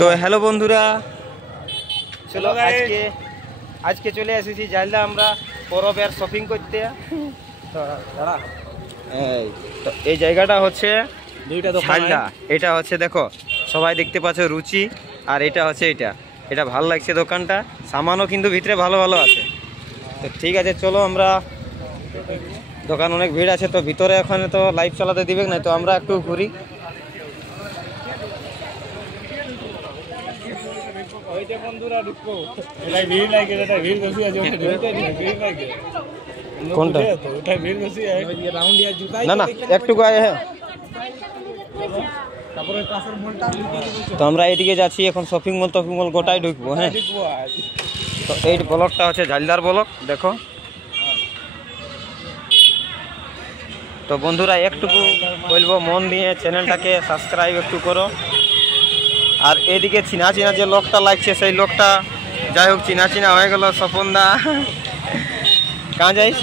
তো হ্যালো বন্ধুরা, চলো আজকে চলে এসেছি জাইলদা আমরা পরবের শপিং করতে। তো এই জায়গাটা হচ্ছে জাইলদা। এটা হচ্ছে দেখো সবাই দেখতে পাচ্ছ রুচি, আর এটা হচ্ছে এটা ভালো লাগছে দোকানটা, সামানও কিন্তু ভিতরে ভালো ভালো আছে। তো ঠিক আছে চলো, আমরা দোকান অনেক ভিড় আছে, তো ভিতরে ওখানে তো লাইভ চালাতে দিবে না, তো আমরা একটু ঘুরি। কোনটা না না একটু গায়ে হ্যাঁ। তো আমরা এদিকে যাচ্ছি এখন, শপিং মল গোটাই ঢুকবো। হ্যাঁ, তো এই ব্লকটা হচ্ছে জাইলদার ব্লক, দেখো। তো বন্ধুরা একটুকু বলবো মন দিয়ে চ্যানেলটাকে সাবস্ক্রাইব একটু করো। আর এদিকে চিনা যে লোকটা লাগছে, সেই লোকটা যাই হোক চিনা হয়ে গেল, স্বপনদা। কাঁ যাইস?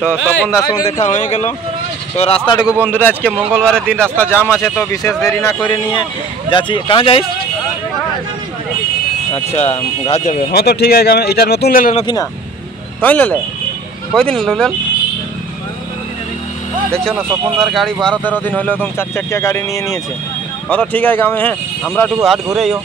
তো স্বপনদার সঙ্গে দেখা হয়ে গেল। তো রাস্তাটুকু বন্ধুরা আজকে মঙ্গলবারের দিন, রাস্তা জাম আছে, তো বিশেষ দেরি না করে নিয়ে যাচ্ছি। কাঁ যাইস? আচ্ছা ঘাট যাবে। হ্যাঁ তো ঠিক আছে, এটা নতুন লেলে নাকি না? তাই লেলে কয়দিন লেন? দেখছো না স্বপনদার গাড়ি 12-13 দিন হইলো, একদম 4 চাকিয়া গাড়ি নিয়ে নিয়েছে। তো ঠিক আছে গ্রামে। হ্যাঁ, আমরা একটু হাট ঘুরেইও।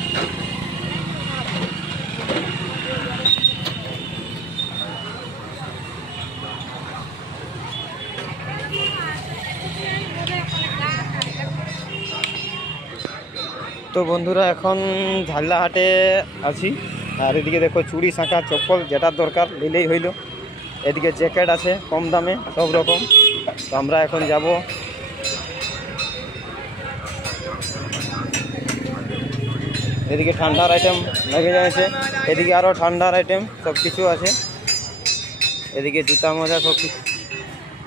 তো বন্ধুরা এখন ঝাল্লা হাটে আছি, আর এদিকে দেখো চুড়ি শাঁখা চপ্পল যেটার দরকার নিলেই হইল। এদিকে জ্যাকেট আছে কম দামে সব রকম। তো আমরা এখন যাব। এদিকে ঠান্ডার আইটেম লেগে যাচ্ছে, এদিকে আরও ঠান্ডার আইটেম সব কিছু আছে। এদিকে জুতা মোজা সব কিছু।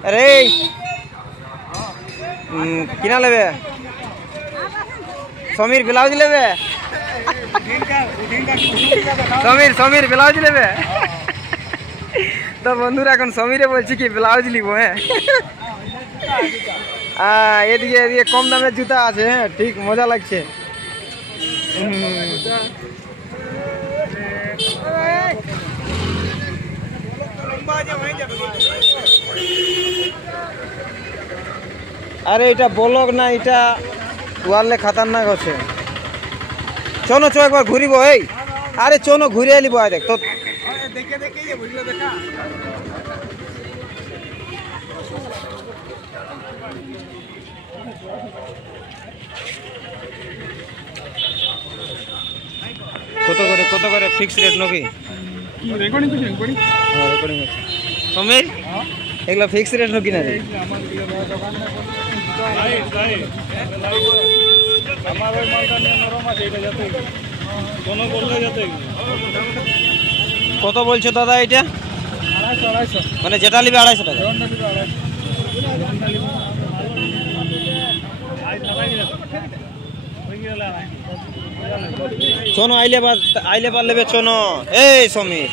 আরে কিনা নেবে? সমীর ব্লাউজ নেবে? সমীর ব্লাউজ নেবে? তো বন্ধুরা এখন সমীরে বলছি কি ব্লাউজ নিব। হ্যাঁ, এদিকে কম দামের জুতা আছে। হ্যাঁ ঠিক, মজা লাগছে। আরে এটা ব্লগ না, এটা ওয়ারলে খাতারনাক আছে। চলো একবার ঘুরিব। এই আরে চলো ঘুরে এলিব। দেখ তো কত করে ফিক্স রেট নাকি? রেকর্ডিং হচ্ছে সমীর, এগুলো ফিক্স রেট নাকি না? কত বলছো দাদা এটা? 250 মানে যেটা নিবে 250 টাকা। শোনো আইলে পার লেবে শোনো। এই সমীর